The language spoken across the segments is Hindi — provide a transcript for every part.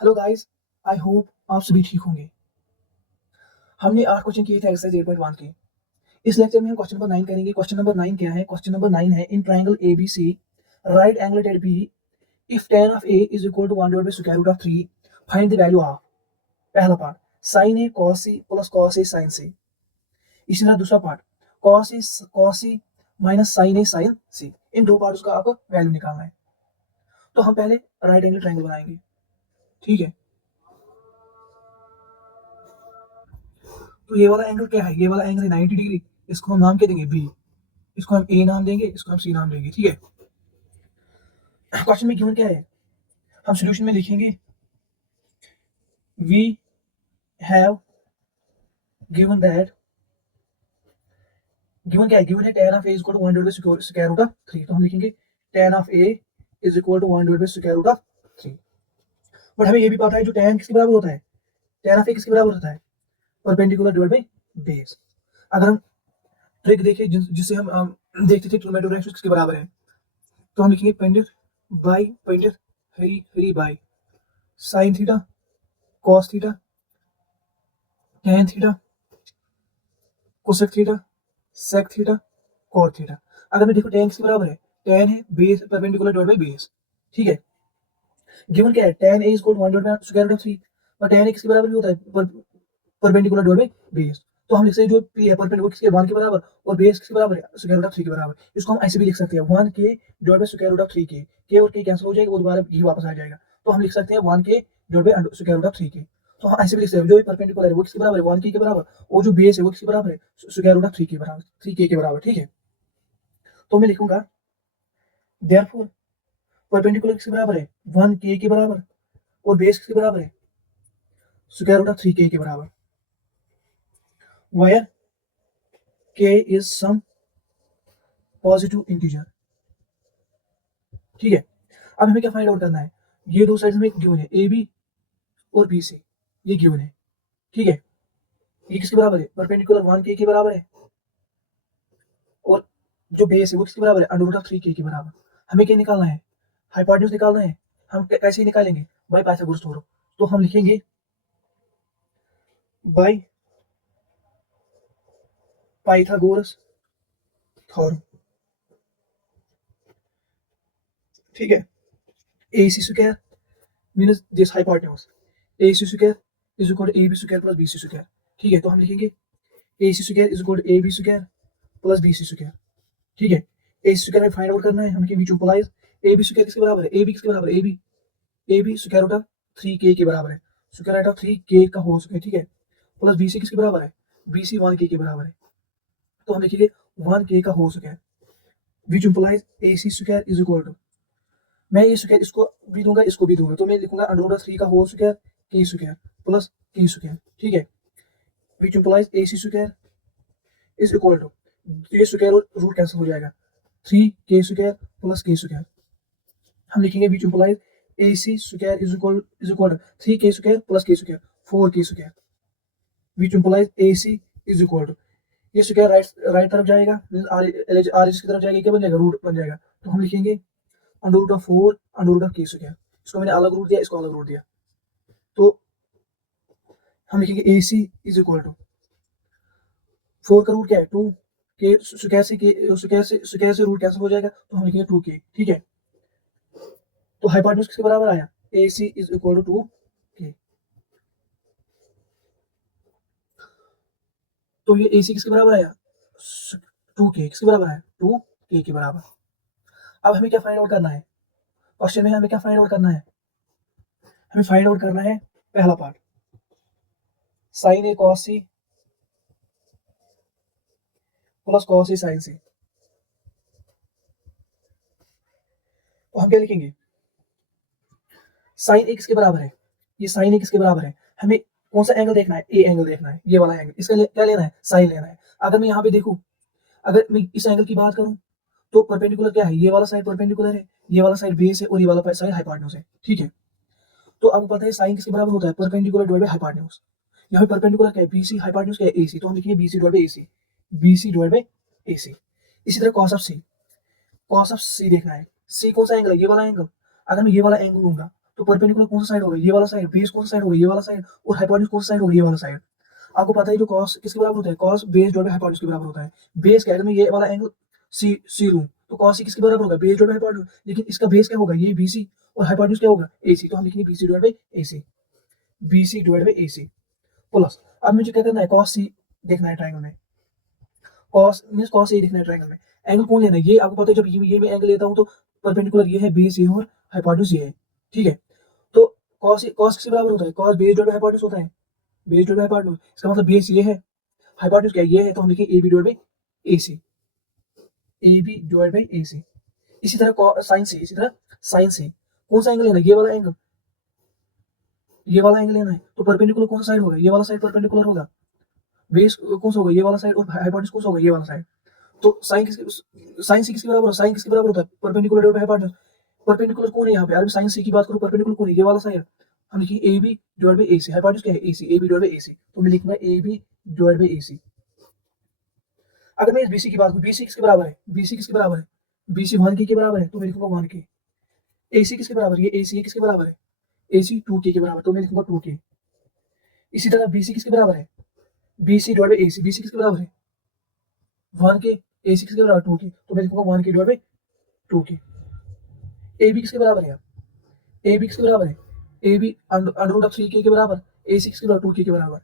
हेलो गाइस, आई होप आप सभी ठीक होंगे। हमने 8 क्वेश्चन किए थे एक्सरसाइज 8.1 के। इस लेक्चर में हम क्वेश्चन नंबर 9 करेंगे। क्वेश्चन नंबर 9 क्या है? क्वेश्चन नंबर 9 है, in triangle ABC right angle at B if tan of a is equal to 1 divided by square root of 3 find the value of. पहला part sin a cos c plus cos a sin c। इसी तरह दूसरा part cos c minus sin a sin c। इन दो पार्ट्स का आपको वैल्यू निकालना है। तो हम पहले राइट एंगल ट्रायंगल बनाएंगे, ठीक है। तो ये वाला एंगल क्या है? ये वाला एंगल है 90 डिग्री। इसको हम नाम क्या देंगे? बी। इसको हम ए नाम देंगे, इसको हम सी नाम देंगे, ठीक है। क्वेश्चन में गिवन क्या है? हम सॉल्यूशन में लिखेंगे we have given that, given क्या है? गिवन है tan of a is equal to 1 divided by square root of 3। तो हम लिखेंगे tan of a is equal to 1 divided by square root of 3। But हमें ये भी पता है जो tan किसके बराबर होता है? tan ऑफ a किसके बराबर होता है? Perpendicular divide by base. अगर हम ट्रिक देखें जिससे हम देखते थे ट्रिग्नोमेट्री रेशियो किसके बराबर है, तो हम लिखेंगे पेंडित बाय पेंडित हरी by sine theta cos theta tan theta cosec theta sec theta cot theta. अगर मैं देखो tan किसके बराबर है? tan है base perpendicular divide by base, ठीक है। गिवन क्या है? tan a is equal to 1 divide by square root of 3। और tan a किसके बराबर भी होता है? Perpendicular divide by base. तो हम लिख सकते हैं जो p है परपेंडिकुलर किसके 1 के बराबर और बेस किसके बराबर है? स्क्वायर रूट ऑफ 3 के बराबर। इसको हम ऐसे भी लिख सकते हैं 1 के divide by square root of 3 के और के कैंसिल हो जाएगा, वो दोबारा ये वापस आ जाएगा। तो हम लिख सकते हैं 1 के divide by square root of 3 के। तो हम ऐसे भी लिख सकते हैं जो परपेंडिकुलर है वो किसके बराबर है? 1 के बराबर, और जो बेस है वो किसके बराबर है? स्क्वायर रूट ऑफ 3 के बराबर, 3 के बराबर, ठीक है। तो मैं लिखूंगा देयरफॉर परपेंडिकुलर किसके बराबर है? 1 के बराबर, और बेस किसके बराबर है? स्क्वायर रूट ऑफ 3 के बराबर। Where k is some positive integer, ठीक है। अब हमें क्या फाइंड आउट करना है? ये दो साइड हमें गिवन है, ए बी और बी सी, ये गिवन है, ठीक है। ये किसके बराबर है? परपेंडिकुलर 1 के बराबर है, और जो बेस है वो किसके बराबर है? अंडर रूट ऑफ 3 के बराबर। हमें क्या निकालना है? हाइपोटेन्यूज निकालना है। हम कैसे निकालेंगे? By Pythagoras theorem. तो हम लिखेंगे बाय पाइथागोरस थ्योरम, ठीक है। A C square means this hypotenuse, A C square is equal to A B square plus B C square, ठीक है। तो हम लिखेंगे A C square is equal to A B square plus B C square, ठीक है। ए सी स्क्वायर में फाइंड आउट करना है हमें, which implies A B square किसके बराबर है? ए बी किसके बराबर है? A B square root of 3 के बराबर है, स्क्वायर रूट ऑफ 3 के का होल स्क्वायर, ठीक है। प्लस बी सी किसके बराबर है? बी सी 1 के बराबर है। तो हम लिखेंगे 1 के का whole square, which implies A C square is equal to, मैं ये स्क्वायर इसको भी दूंगा इसको भी दूंगा, तो मैं लिखूंगा अंडर रूट ऑफ 3 का whole square K square plus K square, ठीक है। Which implies A C square is equal to, ये स्क्वायर और रूट कैंसिल हो जाएगा, 3 K square plus K square. हम लिखेंगे which implies A C square is equal to 3 K square plus K square 4 K square, which implies A C is equal to, ये स्क्वायर राइट तरफ जाएगा, आर की तरफ जाएगा, क्या बन जाएगा? रूट बन जाएगा। तो हम लिखेंगे under root of 4 under root of K square. इसको मैंने अलग रूट दिया, इसको अलग रूट दिया, तो हम लिखेंगे A C is equal to 4 का रूट क्या है? 2 के स्क्वायर से रूट कैंसिल हो जाएगा, तो हम लिखेंगे 2 के, ठीक है। तो हाइपोटेन्यूज किसके बराबर आया? ए सी इज इक्वल टू 2 के। तो ये ए सी किसके बराबर आया? 2 के किसके बराबर है? 2 के बराबर। अब हमें क्या फाइंड आउट करना है? क्वेश्चन में हमें क्या फाइंड आउट करना है? हमें फाइंड आउट करना है पहला part sign A cos C plus cos A sign सी। तो हम क्या लिखेंगे? साइन ए किसके बराबर है? ये साइन ए किसके बराबर है? हमें कौन सा एंगल देखना है? ए एंगल देखना है, ये वाला एंगल। इसका क्या लेना है? साइन लेना है। अगर मैं यहाँ पे देखूं, अगर मैं इस एंगल की बात करूं, तो परपेंडिकुलर क्या है? ये वाला साइड परपेंडिकुलर है, ये वाला साइड बेस है, और ये वाला साइड हाइपोटेन्यूज है, ठीक है। तो आपको पता है साइन किसके बराबर होता है? Perpendicular divide by hypotenuse. यहाँ पे परपेंडिकुलर क्या है? बीसी, हाइपोटेन्यूज क्या है? एसी। तो हम लिखेंगे BC divide by AC, BC divide by AC. इसी तरह कॉस ऑफ सी देखना है। सी कौन सा एंगल है? ये वाला एंगल। अगर मैं ये वाला एंगल लूंगा तो परपेंडिकुलर कौन सा साइड होगा, ये वाला साइड, बेस कौन सा साइड होगा, ये वाला साइड, और हाइपोटेन्यूज कौन सा साइड होगा, ये वाला साइड। आपको पता है जो कॉस किसके बराबर होता है, cos base divide by hypotenuse के बराबर होता है। बेस क्या है, अगर मैं ये वाला एंगल सी सी लूं तो कॉस सी किसके बराबर होगा, बेस डिवाइड बाय हाइपोटेन्यूज, लेकिन इसका बेस क्या होगा, ये बीसी, और हाइपोटेन्यूज क्या होगा, एसी, तो हम लिखेंगे BC divide by AC, BC divide by AC plus. अब मुझे क्या करना है, कॉस सी देखना है ट्रायंगल में, कॉस मींस कॉस ए देखना है ट्रायंगल में। एंगल कौन लेना है, ये आपको पता है, जब ये मैं एंगल लेता हूं तो परपेंडिकुलर ये है, बेस ये और हाइपोटेन्यूज ये है, ठीक है। तो कॉस किसके बराबर होता है, cos base divide by hypotenuse होता है, बेस डिवाइड बाय हाइपोटेन्यूज, इसका मतलब बेस ये है, हाइपोटेन्यूज क्या है, ये है, तो हम लिखेंगे AB divide by AC, AB divide by AC। इसी तरह साइन से, इसी तरह साइन से कौन सा एंगल लेना है, ये वाला एंगल, ये वाला एंगल लेना है, तो परपेंडिकुलर कौन सा साइड होगा, ये वाला साइड परपेंडिकुलर होगा, बेस कौन सा होगा, ये वाला साइड, और हाइपोटेन्यूज कौन सा होगा, ये वाला साइड। तो साइन सी किसके बराबर है, साइन किसके बराबर होता है, perpendicular divide by hypotenuse. Perpendicular कौन है यहाँ पे, अगर साइन सी की बात करूं, परपेंडिकुलर कौन है, ये वाला साइड, हम लिखेंगे AB divide by AC, hypotenuse क्या है, AC, AB divide by AC, तो मैं लिखूंगा AB डिवाइड बाय AC। अगर मैं इस BC की बात करूं, BC किसके बराबर है, BC किसके बराबर है, BC 1K के बराबर है, तो मैं लिखूंगा 1K। AC किसके बराबर है, ये AC है, किसके बराबर है, AC 2K के बराबर, तो मैं लिखूंगा 2K। इसी तरह BC किसके बराबर है, BC divide by AC, BC किसके बराबर है 1K, AC किसके बराबर 2K, तो मैं लिखूंगा 1K divide by 2K। AB किसके बराबर है, AB किसके बराबर है, AB under root of 3K के बराबर, AC किसके बराबर 2K के बराबर,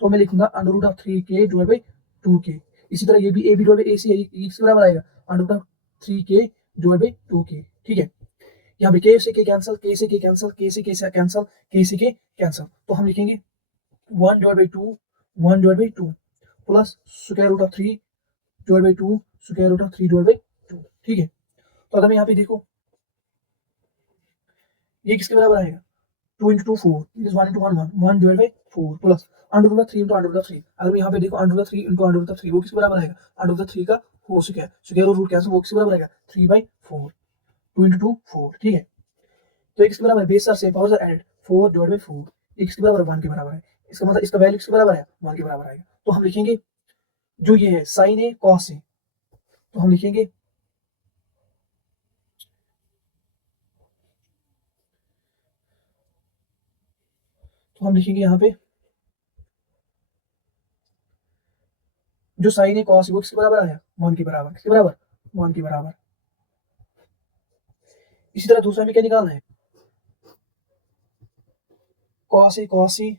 तो मैं लिखूंगा under root of 3K divide by 2K। इसी तरह ये भी AB डिवाइड बाय AC है, ये किसके बराबर आएगा, under root of 3K divide by 2K, ठीक है। यहाँ पे K से K कैंसिल, K से K कैंसिल, K से K कैंसिल, K से K कैंसिल, तो हम लिखेंगे 1 divide by 2, 1 divide by 2 plus square root of 3 divide by 2, square root of 3 divide by 2, ठीक है। तो अगर मैं यहाँ पे देखो, ये किसके बराबर आएगा, 2 into 2 4, it is 1 into 1 1, 1 divided by 4 plus under root of 3 into under root of 3। अगर मैं यहाँ पे देखो, under root of 3 into under root of 3, वो किसके बराबर आएगा, अंडर रूट ऑफ 3 का होल स्क्वायर, स्क्वायर और रूट कैंसिल, वो किसके बराबर आएगा 3/4, 2 into 2 4, ठीक है। तो ये किसके बराबर है, base are same, powers are added, 4 divide by 4, ये किसके बराबर है, 1 के बराबर है, इसका मतलब इसका वैल्यू किसके बराबर है, 1 के बराबर आएगा। तो हम लिखेंगे जो ये है साइन ए कॉस ए, तो हम लिखेंगे यहाँ पे जो साइन ए कॉस ए, वो किसके बराबर आया, 1 के बराबर, किसके बराबर, 1 के बराबर। इसी तरह दूसरा में क्या निकालना है, cos A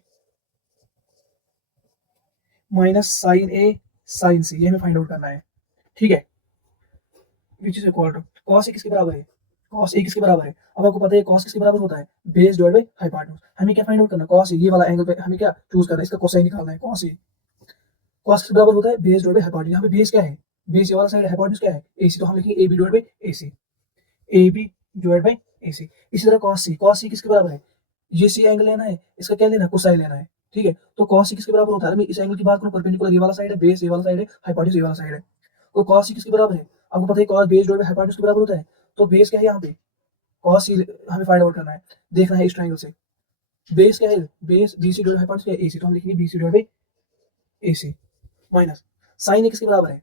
minus sine C, ये हमें फाइंड आउट करना है, ठीक है। Which is equal to cos A किसके बराबर है, कॉस ए किसके बराबर है, अब आपको पता है कॉस किसके बराबर होता है, बेस डिवाइड बाय हाइपोटेन्यूज। हमें क्या फाइंड आउट करना है, कॉस ए, ये वाला एंगल पे हमें क्या चूज करना है, इसका कोसाइन निकालना है। कॉस ए कॉस किसके बराबर होता है, बेस डिवाइड बाय हाइपोटेन्यूज। यहाँ पे बेस क्या है, बेस ये वाला साइड है, हाइपोटेन्यूज क्या है AC, तो हम लिखेंगे AB divide by AC, AB divide by AC। इसी तरह कॉस सी किसके बराबर है, ये सी एंगल लेना है, इसका क्या लेना है, कोसाइन लेना है, ठीक है। तो कॉस सी किसके बराबर होता है, मैं इस एंगल की बात करूं, परपेंडिकुलर ये वाला साइड है, बेस ये वाला साइड है, हाइपोटेन्यूज ये वाला साइड है, तो कॉस सी किसके बराबर है, आपको पता है cos base divide by hypotenuse के बराबर होता है। तो बेस क्या है यहाँ पे, कॉस सी हमें फाइंड आउट करना है, देखना है इस ट्रायंगल से, बेस क्या है, बेस BC डिवाइड हाइपोटेन्यूज क्या है AC, तो हम लिखेंगे BC divide by AC minus sine A किसके बराबर है,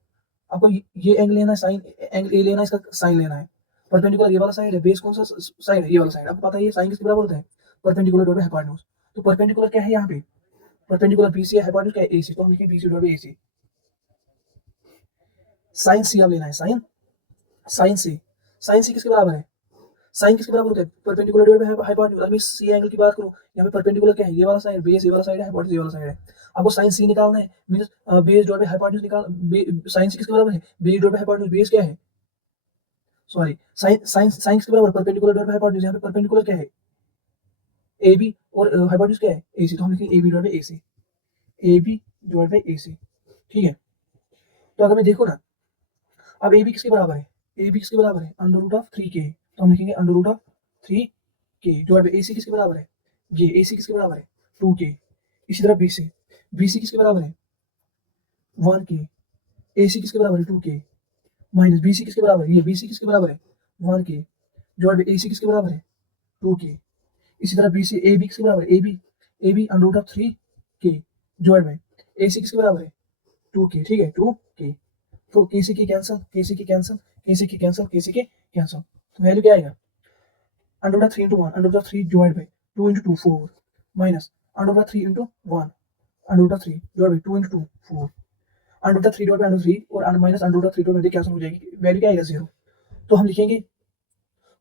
आपको ये एंगल लेना है, साइन एंगल ए लेना है, इसका साइन लेना है। परपेंडिकुलर ये वाला साइड है, बेस कौन सा साइड है, ये वाला साइड, आपको पता है ये साइन किसके बराबर होता है, परपेंडिकुलर डिवाइड बाय हाइपोटेन्यूज। तो परपेंडिकुलर क्या है यहाँ पे, परपेंडिकुलर BC है, हाइपोटेन्यूज क्या है AC, तो हम लिखेंगे BC divide by AC। Sine C अब लेना है, साइन सी किसके बराबर है, साइन किसके बराबर होता है, परपेंडिकुलर डिवाइड बाय हाइपोटेन्यूज। अगर मैं सी एंगल की बात करूं, यहाँ पे परपेंडिकुलर क्या है, ये वाला साइड, बेस ये वाला साइड है, हाइपोटेन्यूज ये वाला साइड है। आपको साइन सी निकालना है, means base divide by hypotenuse निकाल, साइन सी किसके बराबर है, base divide by hypotenuse, base क्या है, सॉरी साइन साइन साइन किसके बराबर, परपेंडिकुलर डिवाइड बाय हाइपोटेन्यूज। यहाँ पे परपेंडिकुलर क्या है AB, और हाइपोटेन्यूज क्या है AC, तो हम लिखेंगे AB divide by AC, AB divide by AC, ठीक है। तो अगर मैं देखो ना, अब AB किसके बराबर है, AB किसके बराबर है अंडर रूट ऑफ 3K, तो हम लिखेंगे under root of 3K divide by AC किसके बराबर है, ये AC किसके बराबर है 2K। इसी तरह BC किसके बराबर है 1K, AC किसके बराबर है 2K माइनस BC किसके बराबर है, ये BC किसके बराबर है 1K डिवाइड बाय AC किसके बराबर है 2K। इसी तरह BC AB किसके बराबर है, AB under root of 3K divide by AC किसके बराबर है 2K, ठीक है 2K। तो KC की कैंसिल, KC की कैंसिल, KC की कैंसिल, KC की कैंसिल, तो वैल्यू क्या आएगा under root of 3 into 1, under root of 3 divide by 2 into 2 4 minus under root of 3 into 1, under root of 3 divide by 2 into 2 4, under root of 3 divide by under 3 और minus under root of 3 divide by cancel हो जाएगी, वैल्यू क्या आएगा 0। तो हम लिखेंगे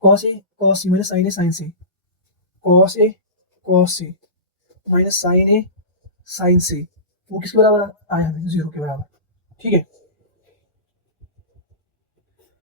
cos a cos c minus sin a sin c, cos a cos c minus sin a sin c, वो किसके बराबर आया हमें 0 के बराबर। ठीक है,